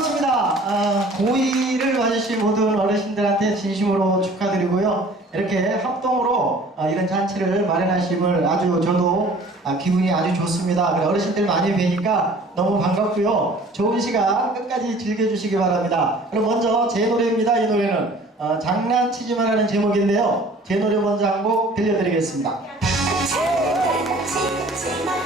반갑습니다. 아, 고2를 맞으신 모든 어르신들한테 진심으로 축하드리고요. 이렇게 합동으로 아, 이런 잔치를 마련하심을 아주 저도 아, 기분이 아주 좋습니다. 어르신들 많이 뵈니까 너무 반갑고요. 좋은 시간 끝까지 즐겨주시기 바랍니다. 그럼 먼저 제 노래입니다. 이 노래는 어, 장난치지 마라는 제목인데요. 제 노래 먼저 한 곡 들려드리겠습니다. 장난치지 마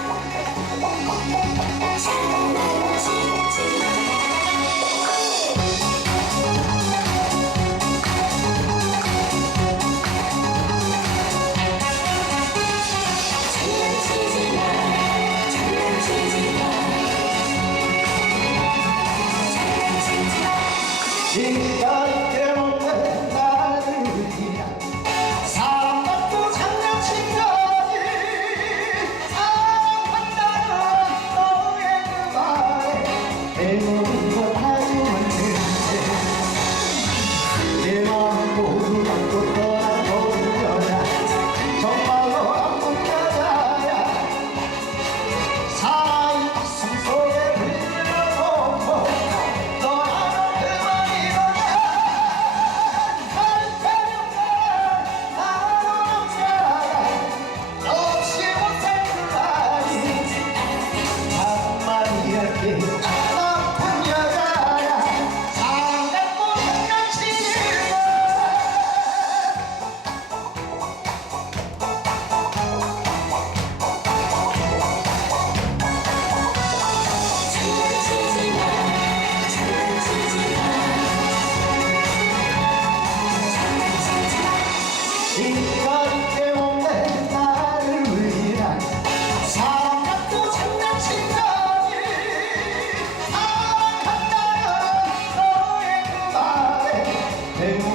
마 한 Amen.